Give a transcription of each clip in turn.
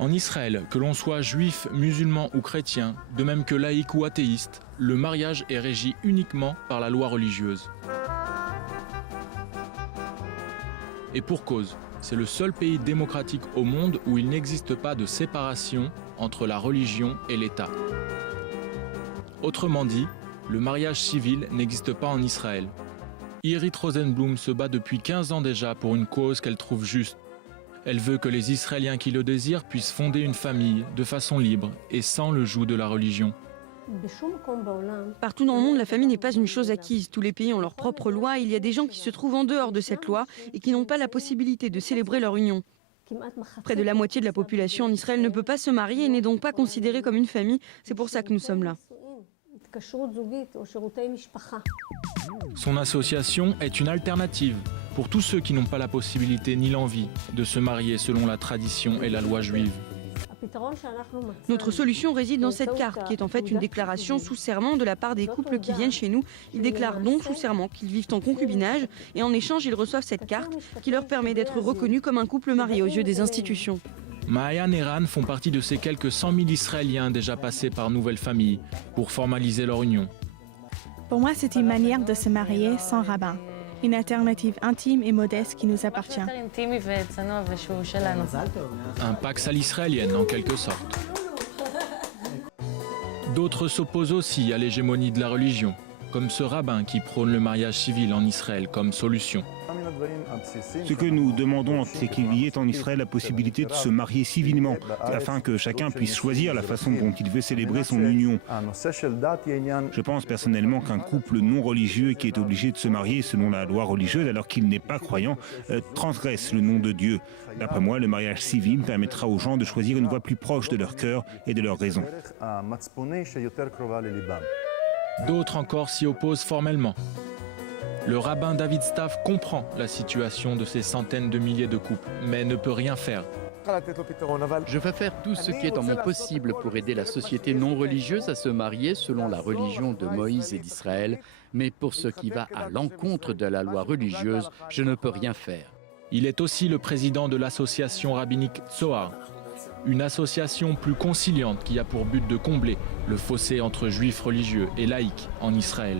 En Israël, que l'on soit juif, musulman ou chrétien, de même que laïque ou athéiste, le mariage est régi uniquement par la loi religieuse. Et pour cause, c'est le seul pays démocratique au monde où il n'existe pas de séparation entre la religion et l'État. Autrement dit, le mariage civil n'existe pas en Israël. Irit Rosenblum se bat depuis 15 ans déjà pour une cause qu'elle trouve juste. Elle veut que les Israéliens qui le désirent puissent fonder une famille de façon libre et sans le joug de la religion. Partout dans le monde, la famille n'est pas une chose acquise. Tous les pays ont leurs propres lois. Il y a des gens qui se trouvent en dehors de cette loi et qui n'ont pas la possibilité de célébrer leur union. Près de la moitié de la population en Israël ne peut pas se marier et n'est donc pas considérée comme une famille. C'est pour ça que nous sommes là. Son association est une alternative pour tous ceux qui n'ont pas la possibilité ni l'envie de se marier selon la tradition et la loi juive. Notre solution réside dans cette carte, qui est en fait une déclaration sous serment de la part des couples qui viennent chez nous. Ils déclarent donc sous serment qu'ils vivent en concubinage et en échange, ils reçoivent cette carte qui leur permet d'être reconnus comme un couple marié aux yeux des institutions. Maayan et Ran font partie de ces quelques 100 000 Israéliens déjà passés par Nouvelle Famille pour formaliser leur union. Pour moi, c'est une manière de se marier sans rabbin. Une alternative intime et modeste qui nous appartient. Un Pax à l'israélienne en quelque sorte. D'autres s'opposent aussi à l'hégémonie de la religion, comme ce rabbin qui prône le mariage civil en Israël comme solution. Ce que nous demandons, c'est qu'il y ait en Israël la possibilité de se marier civilement, afin que chacun puisse choisir la façon dont il veut célébrer son union. Je pense personnellement qu'un couple non religieux qui est obligé de se marier selon la loi religieuse alors qu'il n'est pas croyant transgresse le nom de Dieu. D'après moi, le mariage civil permettra aux gens de choisir une voie plus proche de leur cœur et de leurs raisons. D'autres encore s'y opposent formellement. Le rabbin David Staff comprend la situation de ces centaines de milliers de couples, mais ne peut rien faire. Je vais faire tout ce qui est en mon possible pour aider la société non religieuse à se marier selon la religion de Moïse et d'Israël, mais pour ce qui va à l'encontre de la loi religieuse, je ne peux rien faire. Il est aussi le président de l'association rabbinique Tzohar, une association plus conciliante qui a pour but de combler le fossé entre juifs religieux et laïcs en Israël.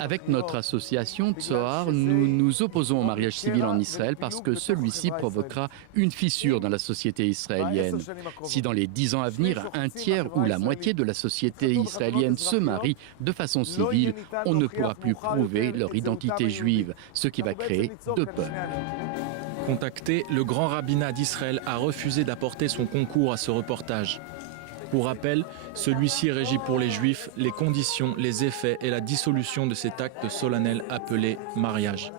Avec notre association Tzohar, nous nous opposons au mariage civil en Israël parce que celui-ci provoquera une fissure dans la société israélienne. Si dans les 10 ans à venir, un tiers ou la moitié de la société israélienne se marie de façon civile, on ne pourra plus prouver leur identité juive, ce qui va créer deux peuples. Contacté, le grand rabbinat d'Israël a refusé d'apporter son concours à ce reportage. Pour rappel, celui-ci régit pour les Juifs les conditions, les effets et la dissolution de cet acte solennel appelé mariage.